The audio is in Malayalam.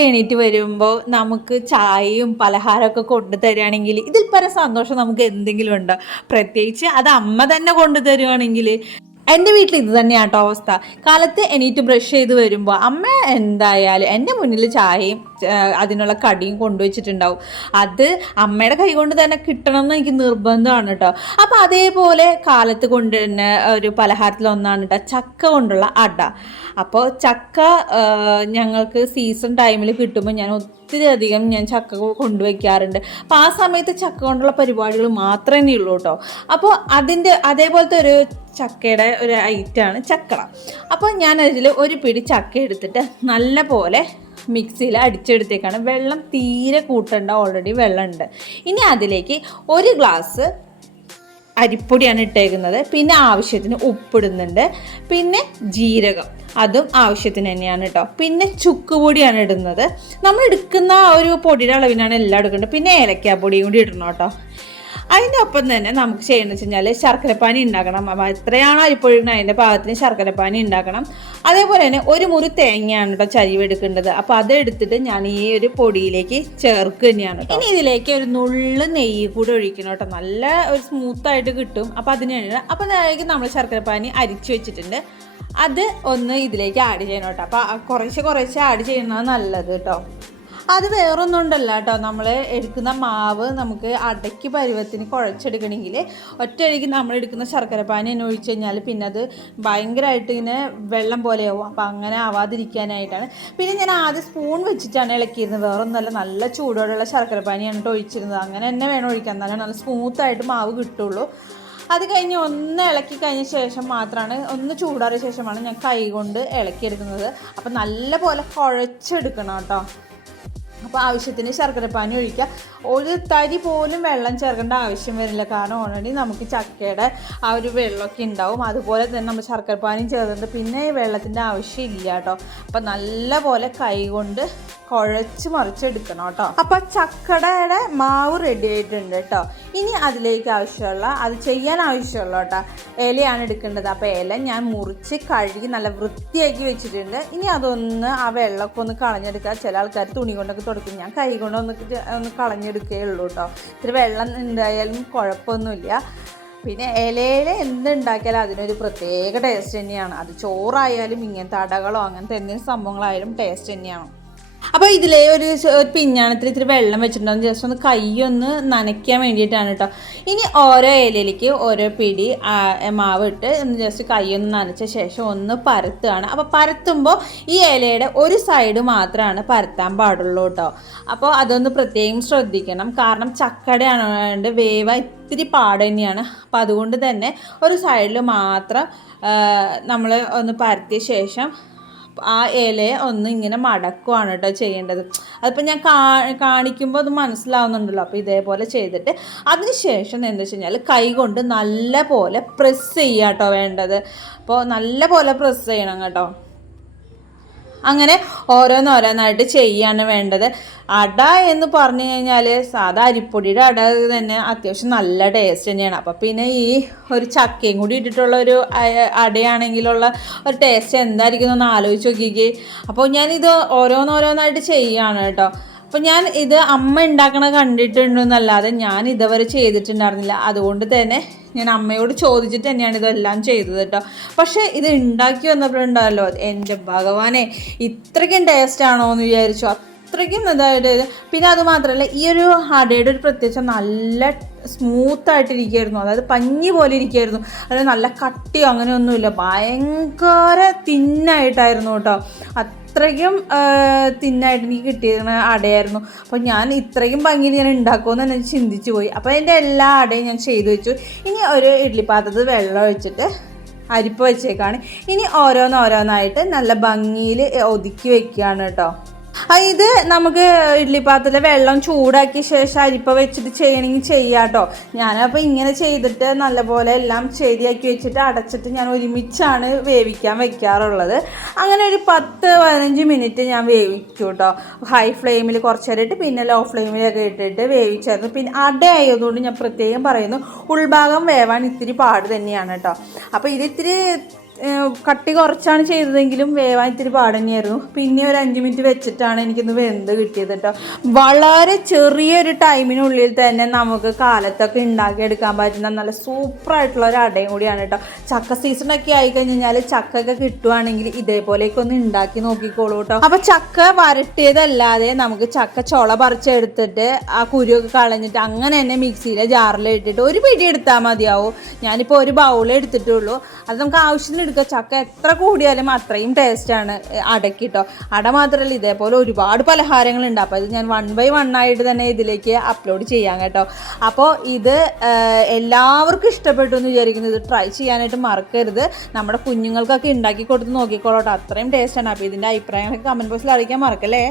ഉറക്കമൊക്കെ എണീറ്റ് വരുമ്പോൾ നമുക്ക് ചായയും പലഹാരമൊക്കെ കൊണ്ടു തരികയാണെങ്കിൽ ഇതിൽ പരം സന്തോഷം നമുക്ക് എന്തെങ്കിലും ഉണ്ടോ? പ്രത്യേകിച്ച് അത് അമ്മ തന്നെ കൊണ്ടു തരുവാണെങ്കിൽ. എൻ്റെ വീട്ടിൽ ഇത് തന്നെയാണ് കേട്ടോ അവസ്ഥ. കാലത്ത് എണീറ്റ് ബ്രഷ് ചെയ്ത് വരുമ്പോൾ അമ്മ എന്തായാലും എൻ്റെ മുന്നിൽ ചായയും അതിനുള്ള കടിയും കൊണ്ടുവച്ചിട്ടുണ്ടാവും. അത് അമ്മയുടെ കൈ കൊണ്ട് തന്നെ കിട്ടണമെന്ന് എനിക്ക് നിർബന്ധമാണ് കേട്ടോ. അപ്പോൾ അതേപോലെ കാലത്ത് കൊണ്ടുവരുന്ന ഒരു പലഹാരത്തിലൊന്നാണ് കേട്ടോ ചക്ക കൊണ്ടുള്ള അട. അപ്പോൾ ചക്ക ഞങ്ങൾക്ക് സീസൺ ടൈമിൽ കിട്ടുമ്പോൾ ഞാൻ ഒത്തിരി അധികം ചക്ക കൊണ്ടുവയ്ക്കാറുണ്ട്. അപ്പോൾ ആ സമയത്ത് ചക്ക കൊണ്ടുള്ള പരിപാടികൾ മാത്രമേ ഉള്ളൂ കേട്ടോ. അപ്പോൾ അതേപോലത്തെ ഒരു ചക്കയുടെ ഒരു ഐറ്റമാണ് ചക്കട. അപ്പോൾ ഞാനതിൽ ഒരു പിടി ചക്ക എടുത്തിട്ട് നല്ല പോലെ മിക്സിയിൽ അടിച്ചെടുത്തേക്കാണ്. വെള്ളം തീരെ കൂട്ടണ്ട, ഓൾറെഡി വെള്ളമുണ്ട്. ഇനി അതിലേക്ക് ഒരു ഗ്ലാസ് അരിപ്പൊടിയാണ് ഇട്ടേക്കുന്നത്. പിന്നെ ആവശ്യത്തിന് ഉപ്പിടുന്നുണ്ട്. പിന്നെ ജീരകം അതും ആവശ്യത്തിന് തന്നെയാണ് കേട്ടോ. പിന്നെ ചുക്ക് പൊടിയാണ് ഇടുന്നത്. നമ്മൾ എടുക്കുന്ന ഒരു പൊടിയുടെ അളവിനാണ് എല്ലാം എടുക്കേണ്ടത്. പിന്നെ ഏലക്കാപ്പൊടിയും കൂടി ഇടണം കേട്ടോ. അതിൻ്റെ ഒപ്പം തന്നെ നമുക്ക് ചെയ്യണമെന്ന് വെച്ച് കഴിഞ്ഞാൽ ശർക്കരപ്പാനി ഉണ്ടാക്കണം. അപ്പോൾ എത്രയാണോ അരിപ്പൊടി അതിൻ്റെ പാകത്തിന് ശർക്കരപ്പാനി ഉണ്ടാക്കണം. അതേപോലെ തന്നെ ഒരു മുറി തേങ്ങയാണ് കേട്ടോ ചരിവെടുക്കേണ്ടത്. അപ്പോൾ അതെടുത്തിട്ട് ഞാൻ ഈ ഒരു പൊടിയിലേക്ക് ചേർക്ക് തന്നെയാണ്. ഇനി ഇതിലേക്ക് ഒരു നുള്ളു നെയ്യ് കൂടി ഒഴിക്കണം കേട്ടോ. നല്ല ഒരു സ്മൂത്തായിട്ട് കിട്ടും. അപ്പോൾ അതിനാണ്. അപ്പോൾ അതിലേക്ക് നമ്മൾ ശർക്കരപ്പാനി അരിച്ചു വെച്ചിട്ടുണ്ട്. അത് ഒന്ന് ഇതിലേക്ക് ആഡ് ചെയ്യണം കേട്ടോ. അപ്പോൾ കുറേശ്ശെ ആഡ് ചെയ്യുന്നതാണ് നല്ലത് കേട്ടോ. അത് വേറൊന്നും ഉണ്ടല്ല കേട്ടോ. നമ്മൾ എടുക്കുന്ന മാവ് നമുക്ക് അടയ്ക്ക് പരുവത്തിന് കുഴച്ചെടുക്കണമെങ്കിൽ ഒറ്റയടിക്ക് നമ്മൾ എടുക്കുന്ന ശർക്കരപ്പാനി തന്നെ ഒഴിച്ച് കഴിഞ്ഞാൽ പിന്നെ അത് ഭയങ്കരമായിട്ട് ഇങ്ങനെ വെള്ളം പോലെയാവും. അപ്പോൾ അങ്ങനെ ആവാതിരിക്കാനായിട്ടാണ്. പിന്നെ ഞാൻ ആദ്യം സ്പൂൺ വെച്ചിട്ടാണ് ഇളക്കിയിരുന്നത്. വേറൊന്നുമല്ല, നല്ല ചൂടോടെയുള്ള ശർക്കരപ്പാനിയാണ് കേട്ടോ ഒഴിച്ചിരുന്നത്. അങ്ങനെ തന്നെ വേണം ഒഴിക്കാൻ, എന്നാലും നല്ല സ്മൂത്തായിട്ട് മാവ് കിട്ടുള്ളൂ. അത് കഴിഞ്ഞ് ഒന്ന് ഇളക്കി കഴിഞ്ഞ ശേഷം മാത്രമാണ്, ഒന്ന് ചൂടാറിയ ശേഷമാണ് ഞാൻ കൈ കൊണ്ട് ഇളക്കിയെടുക്കുന്നത്. അപ്പോൾ നല്ല പോലെ കുഴച്ചെടുക്കണം കേട്ടോ. അപ്പോൾ ആവശ്യത്തിന് ശർക്കരപ്പാനി ഒഴിക്കുക. ഒരു തരി പോലും വെള്ളം ചേർക്കേണ്ട ആവശ്യം വരില്ല. കാരണം ഓൾറെഡി നമുക്ക് ചക്കയുടെ ആ ഒരു വെള്ളമൊക്കെ ഉണ്ടാവും. അതുപോലെ തന്നെ നമ്മൾ ശർക്കരപ്പാനിയും ചേർത്തിട്ട് പിന്നെ വെള്ളത്തിൻ്റെ ആവശ്യമില്ല കേട്ടോ. അപ്പോൾ നല്ല പോലെ കൈ കൊണ്ട് കുഴച്ച് മറിച്ചെടുക്കണം കേട്ടോ. അപ്പോൾ ചക്കടയുടെ മാവ് റെഡി ആയിട്ടുണ്ട് കേട്ടോ. ഇനി അതിലേക്ക് അത് ചെയ്യാൻ ആവശ്യമുള്ള കേട്ടോ ഇലയാണ് എടുക്കേണ്ടത്. അപ്പോൾ ഇല ഞാൻ മുറിച്ച് കഴുകി നല്ല വൃത്തിയാക്കി വെച്ചിട്ടുണ്ട്. ഇനി അതൊന്ന് ആ വെള്ളമൊക്കെ ഒന്ന് കളഞ്ഞെടുക്കുക. ചില ആൾക്കാർ തുണി കൊണ്ടൊക്കെ തുടക്കും. ഞാൻ കൈ കൊണ്ട് ഒന്ന് കളഞ്ഞെടുക്കുകയുള്ളൂ കേട്ടോ. ഇത്തിരി വെള്ളം ഉണ്ടായാലും കുഴപ്പമൊന്നുമില്ല. പിന്നെ ഇലയിൽ എന്തുണ്ടാക്കിയാലും അതിനൊരു പ്രത്യേക ടേസ്റ്റ് തന്നെയാണ്. അത് ചോറായാലും ഇങ്ങനത്തെ അടകളോ അങ്ങനത്തെ എന്തെങ്കിലും സംഭവങ്ങളായാലും ടേസ്റ്റ് തന്നെയാണ്. അപ്പോൾ ഇതിലെ ഒരു പിഞ്ഞാണത്തിൽ ഇത്തിരി വെള്ളം വെച്ചിട്ടുണ്ടാകും. ജസ്റ്റ് ഒന്ന് കൈയൊന്ന് നനയ്ക്കാൻ വേണ്ടിയിട്ടാണ് കേട്ടോ. ഇനി ഓരോ ഇലയിലേക്ക് ഓരോ പിടി മാവ് ഇട്ട് ഒന്ന് ജസ്റ്റ് കൈയൊന്ന് നനച്ച ശേഷം ഒന്ന് പരത്തുകയാണ്. അപ്പോൾ പരത്തുമ്പോൾ ഈ ഇലയുടെ ഒരു സൈഡ് മാത്രമാണ് പരത്താൻ പാടുള്ളൂ കേട്ടോ. അപ്പോൾ അതൊന്ന് പ്രത്യേകം ശ്രദ്ധിക്കണം. കാരണം ചക്കടയാണ് വേവ ഇത്തിരി പാട് തന്നെയാണ്. അപ്പോൾ അതുകൊണ്ട് തന്നെ ഒരു സൈഡിൽ മാത്രം നമ്മൾ ഒന്ന് പരത്തിയ ശേഷം ആ ഇലയെ ഒന്ന് ഇങ്ങനെ മടക്കുവാണ് കേട്ടോ ചെയ്യേണ്ടത്. അതിപ്പോൾ ഞാൻ കാണിക്കുമ്പോൾ അത് മനസ്സിലാവുന്നുണ്ടല്ലോ. അപ്പോൾ ഇതേപോലെ ചെയ്തിട്ട് അതിന് ശേഷം എന്താ വെച്ച് കഴിഞ്ഞാൽ കൈ കൊണ്ട് നല്ല പോലെ പ്രസ് ചെയ്യുക കേട്ടോ വേണ്ടത്. അപ്പോൾ നല്ല പോലെ പ്രസ് ചെയ്യണം കേട്ടോ. അങ്ങനെ ഓരോന്നോരോന്നായിട്ട് ചെയ്യാണ് വേണ്ടത്. അട എന്ന് പറഞ്ഞു കഴിഞ്ഞാൽ സാധാ അരിപ്പൊടിയുടെ അട തന്നെ അത്യാവശ്യം നല്ല ടേസ്റ്റ് തന്നെയാണ്. അപ്പോൾ പിന്നെ ഈ ഒരു ചക്കയും കൂടി ഇട്ടിട്ടുള്ള ഒരു അടയാണെങ്കിലുള്ള ഒരു ടേസ്റ്റ് എന്തായിരിക്കും എന്ന് ആലോചിച്ച് നോക്കിക്കേ. അപ്പോൾ ഞാനിത് ഓരോന്നോരോന്നായിട്ട് ചെയ്യാണ് കേട്ടോ. അപ്പോൾ ഞാൻ ഇത് അമ്മ ഉണ്ടാക്കണ കണ്ടിട്ടുണ്ടെന്നല്ലാതെ ഞാൻ ഇതുവരെ ചെയ്തിട്ടുണ്ടായിരുന്നില്ല. അതുകൊണ്ട് തന്നെ ഞാൻ അമ്മയോട് ചോദിച്ചിട്ട് തന്നെയാണ് ഇതെല്ലാം ചെയ്തത് കേട്ടോ. പക്ഷേ ഇത് ഉണ്ടാക്കി വന്നപ്പോഴുണ്ടല്ലോ എൻ്റെ ഭഗവാനെ ഇത്രയ്ക്കും ടേസ്റ്റാണോ എന്ന് വിചാരിച്ചു. അത്രയ്ക്കും ഇതായിട്ട്. പിന്നെ അതുമാത്രമല്ല ഈ ഒരു അടയുടെ ഒരു പ്രത്യേകിച്ച് നല്ല സ്മൂത്തായിട്ടിരിക്കുമായിരുന്നു. അതായത് പഞ്ഞി പോലെ ഇരിക്കുമായിരുന്നു. അതായത് നല്ല കട്ടിയോ അങ്ങനെയൊന്നുമില്ല, ഭയങ്കര തിന്നായിട്ടായിരുന്നു കേട്ടോ. അത്രയ്ക്കും തിന്നായിട്ട് എനിക്ക് കിട്ടിയിരുന്ന അടയായിരുന്നു. അപ്പോൾ ഞാൻ ഇത്രയും ഭംഗിയിൽ ഞാൻ ഉണ്ടാക്കുമെന്ന് തന്നെ ചിന്തിച്ചു പോയി. അപ്പോൾ എൻ്റെ എല്ലാ അടയും ഞാൻ ചെയ്തു വെച്ചു. ഇനി ഒരു ഇഡ്ഡലി പാത്രത്തിൽ വെള്ളം ഒഴിച്ചിട്ട് അരിപ്പ വെച്ചേക്കാണ്. ഇനി ഓരോന്നോരോന്നായിട്ട് നല്ല ഭംഗിയിൽ ഒതുക്കി വെക്കുകയാണ് കേട്ടോ. ഇത് നമുക്ക് ഇഡ്ഡലി പാത്രത്തിൽ വെള്ളം ചൂടാക്കിയ ശേഷം അരിപ്പ വെച്ചിട്ട് ചെയ്യണമെങ്കിൽ ചെയ്യാം കേട്ടോ. ഞാനപ്പോൾ ഇങ്ങനെ ചെയ്തിട്ട് നല്ലപോലെ എല്ലാം ശരിയാക്കി വെച്ചിട്ട് അടച്ചിട്ട് ഞാൻ ഒരുമിച്ചാണ് വേവിക്കാൻ വെക്കാറുള്ളത്. അങ്ങനെ ഒരു 10-15 മിനിറ്റ് ഞാൻ വേവിച്ചു കേട്ടോ. ഹൈ ഫ്ലെയിമിൽ കുറച്ച് നേരം ഇട്ട് പിന്നെ ലോ ഫ്ലെയിമിലൊക്കെ ഇട്ടിട്ട് വേവിച്ചായിരുന്നു. പിന്നെ അട ആയതുകൊണ്ട് ഞാൻ പ്രത്യേകം പറയുന്നു, ഉൾഭാഗം വേവാൻ ഇത്തിരി പാട് തന്നെയാണ് കേട്ടോ. അപ്പോൾ ഇതിത്തിരി കട്ടി കുറച്ചാണ് ചെയ്തതെങ്കിലും വേവാൻ ഇത്തിരി പാട് തന്നെയായിരുന്നു. പിന്നെ ഒരു 5 മിനിറ്റ് വെച്ചിട്ടാണ് എനിക്കിന്ന് വെന്ത് കിട്ടിയത് കേട്ടോ. വളരെ ചെറിയൊരു ടൈമിനുള്ളിൽ തന്നെ നമുക്ക് കാലത്തൊക്കെ ഉണ്ടാക്കിയെടുക്കാൻ പറ്റുന്ന നല്ല സൂപ്പറായിട്ടുള്ള ഒരു അടയും കൂടിയാണ് കേട്ടോ. ചക്ക സീസണൊക്കെ ആയിക്കഴിഞ്ഞാൽ ചക്കയൊക്കെ കിട്ടുവാണെങ്കിൽ ഇതേപോലെയൊക്കെ ഒന്ന് ഉണ്ടാക്കി നോക്കിക്കോളൂ കേട്ടോ. അപ്പോൾ ചക്ക വരട്ടിയതല്ലാതെ നമുക്ക് ചക്ക ചുള പറിച്ചെടുത്തിട്ട് ആ കുരുവൊക്കെ കളഞ്ഞിട്ട് അങ്ങനെ തന്നെ മിക്സിയിലെ ജാറിൽ ഇട്ടിട്ട് ഒരു പിടി എടുത്താൽ മതിയാവും. ഞാനിപ്പോൾ ഒരു ബൗളേ എടുത്തിട്ടുള്ളൂ. അത് നമുക്ക് ആവശ്യത്തിന് എടുക്കുക. ചക്ക എത്ര കൂടിയാലും അത്രയും ടേസ്റ്റാണ് അടക്കിട്ടോ. അട മാത്രമല്ല ഇതേപോലെ ഒരുപാട് പലഹാരങ്ങളുണ്ട്. അപ്പോൾ ഇത് ഞാൻ 1 by 1 ആയിട്ട് തന്നെ ഇതിലേക്ക് അപ്ലോഡ് ചെയ്യാം കേട്ടോ. അപ്പോൾ ഇത് എല്ലാവർക്കും ഇഷ്ടപ്പെട്ടു എന്ന് വിചാരിക്കുന്നു. ഇത് ട്രൈ ചെയ്യാനായിട്ട് മറക്കരുത്. നമ്മുടെ കുഞ്ഞുങ്ങൾക്കൊക്കെ ഉണ്ടാക്കി കൊടുത്ത് നോക്കിക്കോളോട്ടോ. അത്രയും ടേസ്റ്റാണ്. അപ്പോൾ ഇതിൻ്റെ അഭിപ്രായങ്ങളൊക്കെ കമൻറ്റ് ബോക്സിൽ അറിയിക്കാൻ മറക്കല്ലേ.